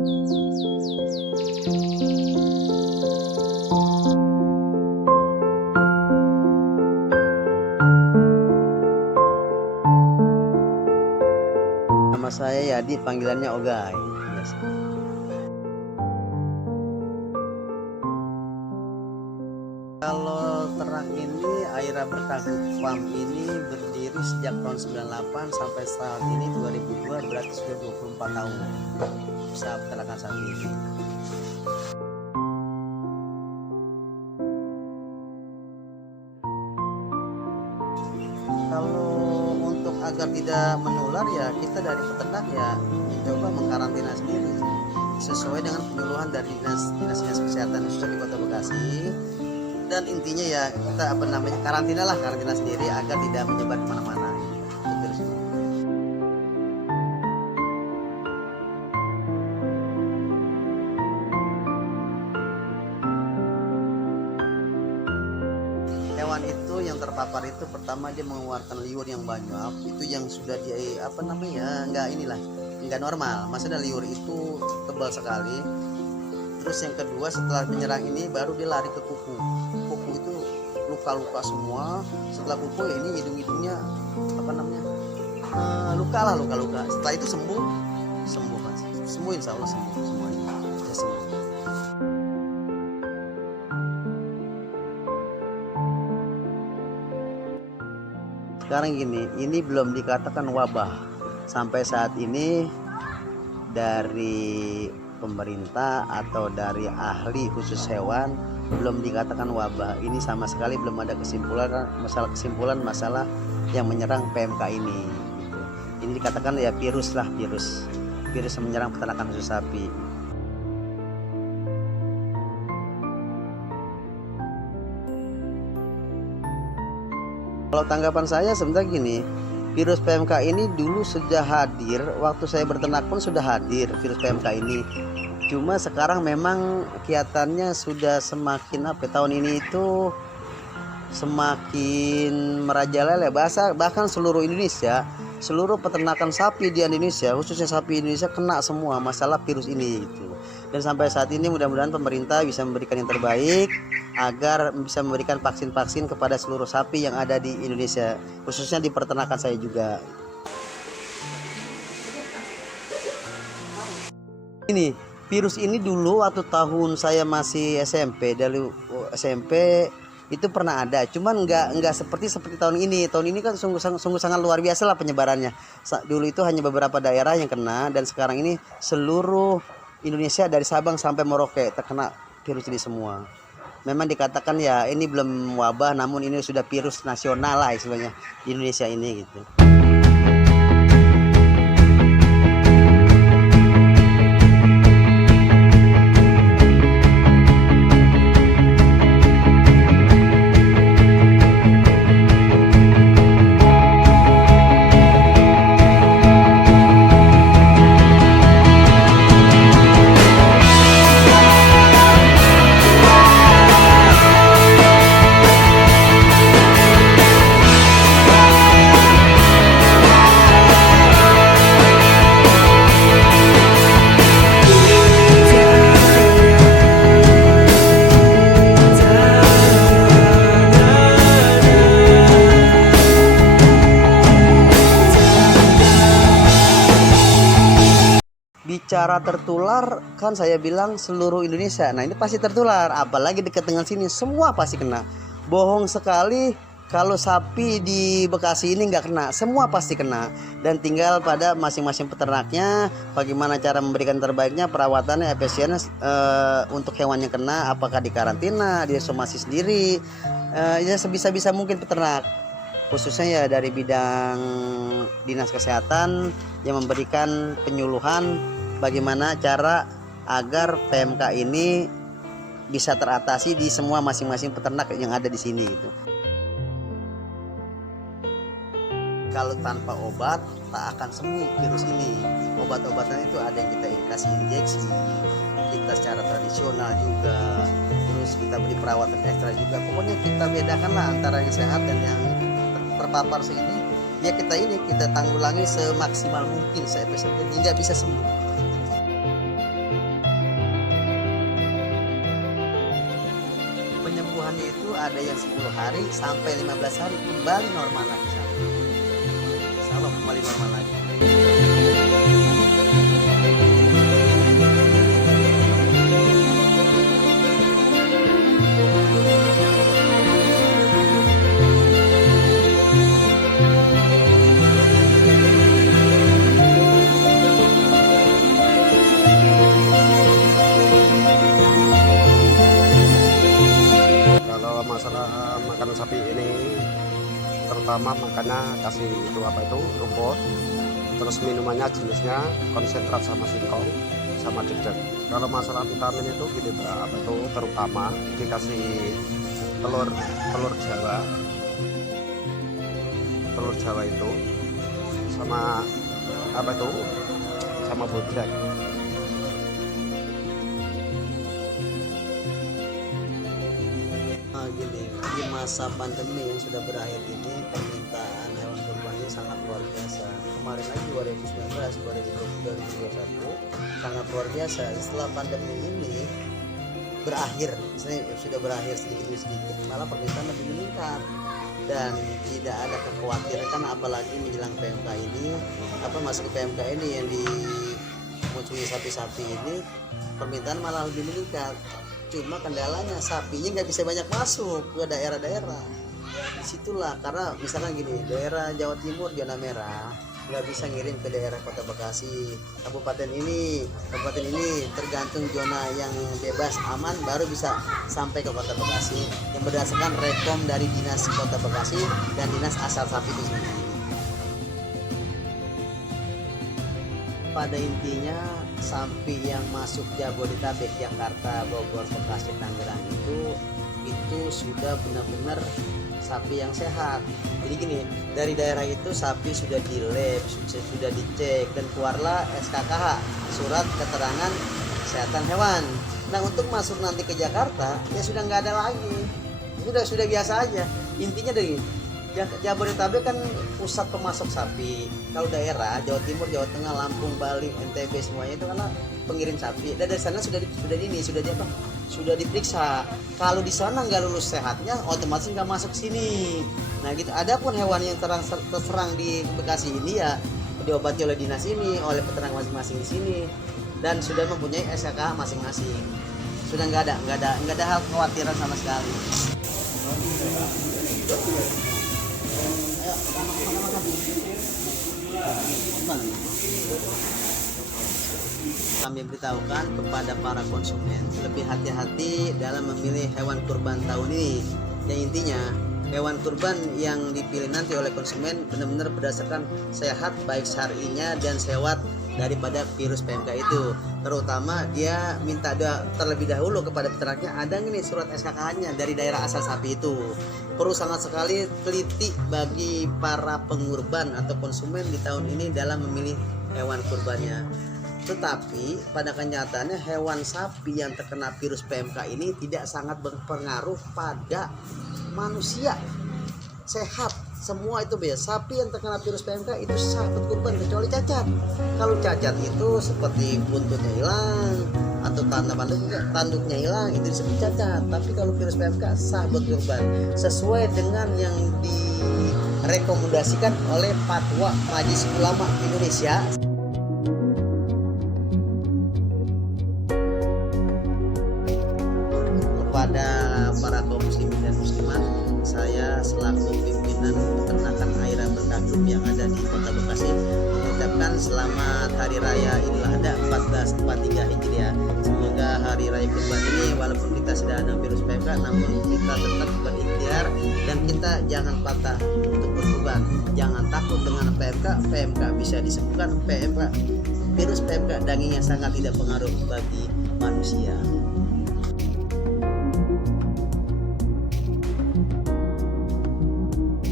Nama saya Yadi, panggilannya Ogai. Yes. Kalau ternak ini, Aira Bertagut Farm ini berdiri sejak tahun 98 sampai saat ini 2002, berarti sudah 24 tahun usaha peternakan sapi ini. Kalau untuk agar tidak menular ya kita dari peternak ya mencoba mengkarantina sendiri sesuai dengan penyuluhan dari dinas kesehatan khususnya di Kota Bekasi. Dan intinya ya kita karantina sendiri agar tidak menyebar kemana-mana. Hewan itu yang terpapar itu pertama dia mengeluarkan liur yang banyak, itu yang sudah nggak normal. Maksudnya liur itu tebal sekali. Terus yang kedua setelah menyerang ini baru dia lari ke kuku. Kuku itu luka-luka semua. Setelah kuku ya ini hidung-hidungnya luka-luka. Setelah itu sembuh Mas. Sembuh insya Allah sembuh semuanya. Ya, sembuh. Sekarang gini, ini belum dikatakan wabah. Sampai saat ini dari pemerintah atau dari ahli khusus hewan belum dikatakan wabah. Ini sama sekali belum ada kesimpulan masalah yang menyerang PMK ini gitu. Ini dikatakan ya virus yang menyerang peternakan khusus sapi. Kalau tanggapan saya sebenarnya gini, virus PMK ini dulu sudah hadir, waktu saya berternak pun sudah hadir virus PMK ini. Cuma sekarang memang kelihatannya sudah semakin tahun ini itu semakin merajalela, bahkan seluruh Indonesia, seluruh peternakan sapi di Indonesia, khususnya sapi Indonesia kena semua masalah virus ini gitu. Dan sampai saat ini mudah-mudahan pemerintah bisa memberikan yang terbaik agar bisa memberikan vaksin-vaksin kepada seluruh sapi yang ada di Indonesia, khususnya di peternakan saya juga. Ini virus ini dulu waktu tahun saya masih SMP, dari SMP itu pernah ada, cuman nggak seperti tahun ini. Tahun ini kan sungguh sangat luar biasa lah penyebarannya. Dulu itu hanya beberapa daerah yang kena, dan sekarang ini seluruh Indonesia dari Sabang sampai Merauke terkena virus ini semua. Memang dikatakan ya ini belum wabah, namun ini sudah virus nasional lah istilahnya di Indonesia ini gitu. Bicara tertular kan saya bilang seluruh Indonesia. Nah ini pasti tertular, apalagi dekat dengan sini semua pasti kena. Bohong sekali kalau sapi di Bekasi ini nggak kena, semua pasti kena. Dan tinggal pada masing-masing peternaknya bagaimana cara memberikan terbaiknya, perawatannya efisien untuk hewan yang kena, apakah dikarantina, diisolasi sendiri, ya sebisa-bisa mungkin peternak. Khususnya ya dari bidang dinas kesehatan yang memberikan penyuluhan bagaimana cara agar PMK ini bisa teratasi di semua masing-masing peternak yang ada di sini gitu. Kalau tanpa obat tak akan sembuh virus ini. Obat-obatan itu ada yang kita kasih injeksi, kita secara tradisional juga, terus kita beri perawatan ekstra juga. Pokoknya kita bedakan lah antara yang sehat dan yang terpapar segini. Ya kita tanggulangi semaksimal mungkin, seefisien mungkin hingga bisa sembuh. keluhannya itu ada yang 10 hari sampai 15 hari kembali normal lagi. Insya Allah kembali normal lagi. Kalau masalah makan sapi ini, terutama makannya kasih itu apa itu rumput, terus minumannya jenisnya konsentrat sama singkong sama dedek. Kalau masalah vitamin itu gitu apa itu terutama dikasih telur Jawa itu sama apa itu sama bodrek. Gini, di masa pandemi yang sudah berakhir ini permintaan hewan kurbannya sangat luar biasa. Kemarin aja 2019, 2021 sangat luar biasa. Setelah pandemi ini berakhir, misalnya sudah berakhir sedikit demi sedikit, malah permintaan lebih meningkat dan tidak ada kekhawatiran, apalagi menjelang PMK ini, masuk ke PMK ini yang dimunculin sapi-sapi ini, permintaan malah lebih meningkat. Cuma kendalanya sapinya nggak bisa banyak masuk ke daerah-daerah. Disitulah karena misalnya gini, daerah Jawa Timur zona merah nggak bisa ngirim ke daerah Kota Bekasi, kabupaten ini tergantung zona yang bebas aman baru bisa sampai ke Kota Bekasi yang berdasarkan rekom dari Dinas Kota Bekasi dan Dinas Asal Sapi itu sendiri. Pada intinya sapi yang masuk Jabodetabek, Jakarta, Bogor, Bekasi, Tangerang itu sudah benar-benar sapi yang sehat. Jadi gini, dari daerah itu sapi sudah di lab, sudah dicek dan keluarlah SKKH, surat keterangan kesehatan hewan. Nah untuk masuk nanti ke Jakarta ya sudah nggak ada lagi, sudah biasa aja. Intinya dari Jabodetabek kan pusat pemasok sapi. Kalau daerah Jawa Timur, Jawa Tengah, Lampung, Bali, NTB semuanya itu karena pengirim sapi. Dan dari sana sudah diperiksa. Kalau di sana nggak lulus sehatnya, otomatis nggak masuk sini. Nah gitu. Adapun hewan yang terserang di Bekasi ini ya diobati oleh dinas ini, oleh peternak masing-masing di sini, dan sudah mempunyai SKK masing-masing. Sudah nggak ada hal kekhawatiran sama sekali. Kami beritahukan kepada para konsumen lebih hati-hati dalam memilih hewan kurban tahun ini. Yang intinya hewan kurban yang dipilih nanti oleh konsumen benar-benar berdasarkan sehat baik syar'inya dan sehat daripada virus PMK itu. Terutama dia minta terlebih dahulu kepada peternaknya ada nih surat SKK-nya dari daerah asal sapi itu. Perlu sangat sekali teliti bagi para pengurban atau konsumen di tahun ini dalam memilih hewan kurbannya. Tetapi pada kenyataannya hewan sapi yang terkena virus PMK ini tidak sangat berpengaruh pada manusia, sehat semua itu biasa. Sapi yang terkena virus PMK itu sah berkurban kecuali cacat. Kalau cacat itu seperti buntutnya hilang atau tanduknya hilang, itu disebut cacat. Tapi kalau virus PMK sah berkurban sesuai dengan yang direkomendasikan oleh Fatwa Majelis Ulama Indonesia. Kepada para kaum muslimin dan muslimat, saya selaku pimpinan peternakan Aira Berkah Group yang ada di Kota Bekasi mengucapkan selamat Hari Raya Idul Adha 1443 Hijriah. Semoga Hari Raya Kurban ini walaupun kita sudah ada virus PMK, namun kita tetap berikhtiar dan kita jangan patah untuk berkurban. Jangan takut dengan PMK bisa disembuhkan. Virus PMK dagingnya sangat tidak pengaruh bagi manusia.